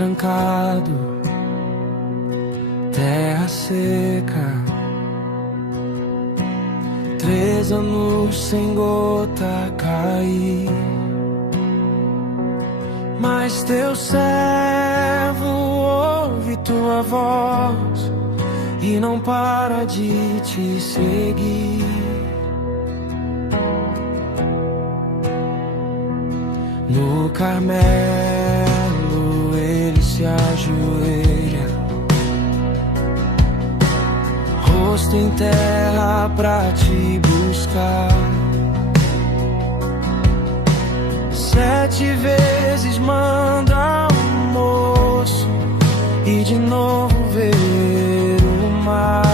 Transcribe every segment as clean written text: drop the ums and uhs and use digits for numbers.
trancado, terra seca, 3 anos sem gota cair. Mas teu servo ouve tua voz e não para de te seguir. No Carmelo ele se ajoelha, rosto em terra pra te buscar. 7 vezes manda um moço e de novo ver o mar.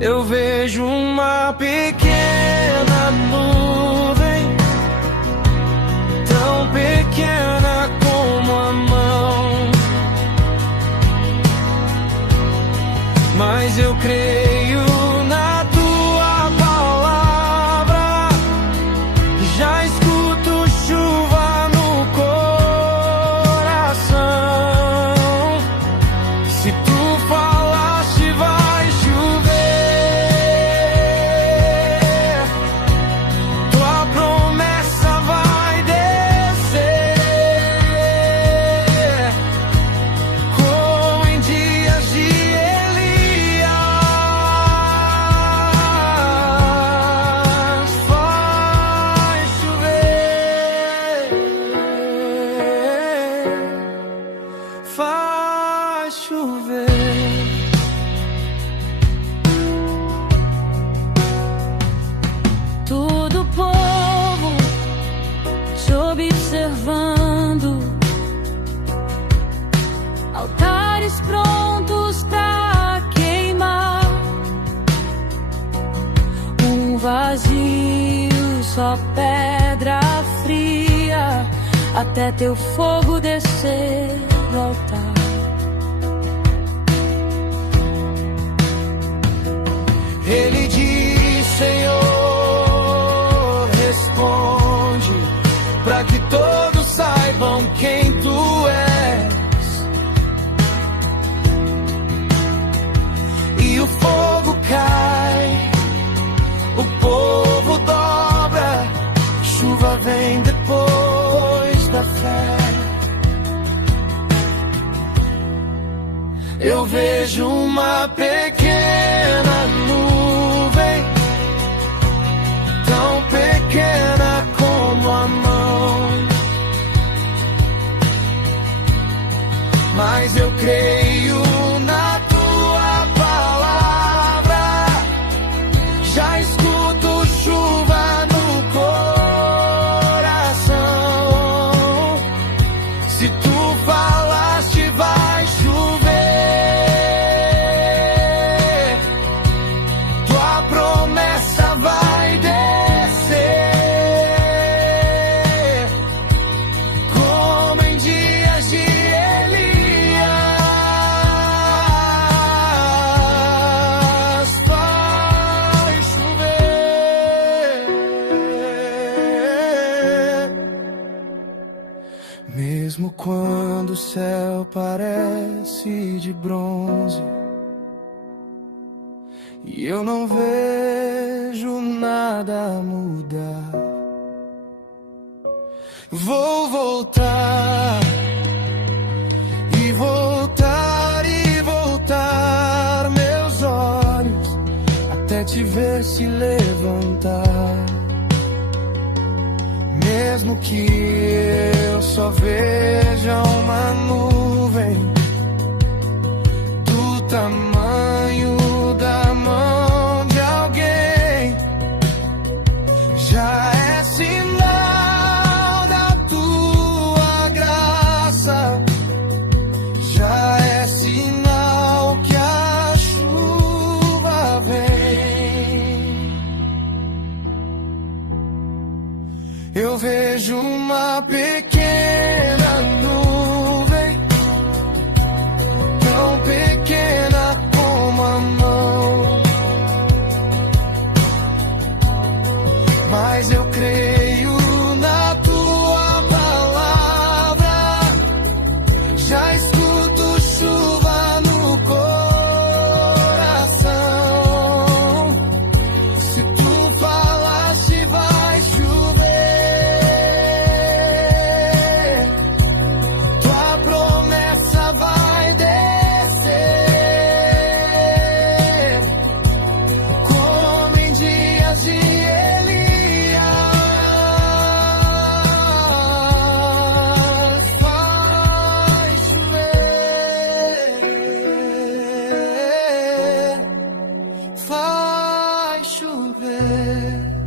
Eu vejo uma pequena nuvem, tão pequena como a mão, mas eu creio na tua palavra, já escuto chuva no coração. Se tu falaste vai chover, tua promessa vai descer, como em dias de Elias. Faz chover, faz chover. Todo povo te observando, altares prontos pra queimar, um vazio, só pedra fria, até teu fogo descer do altar. Ele diz, Senhor, responde, pra que todos saibam quem tu és. E o fogo cai, o povo dobra, chuva vem depois da fé. Eu vejo uma pequena nuvem, tão pequena como a mão, mas eu creio na tua palavra, já escuto chuva no coração. Se tu falaste vai chover, tua promessa vai descer, como em dias de Elias. Vai chover, mesmo quando o céu parece de bronze e eu não vejo nada mudar, vou voltar e voltar e voltar meus olhos até te ver se levantar. Mesmo que eu só veja uma nuvem do tamanho da mão de alguém, já é sinal da tua graça, já é sinal que a chuva vem. Eu vejo uma pequena nuvem, tão pequena como a mão, mas eu creio na tua palavra. chover.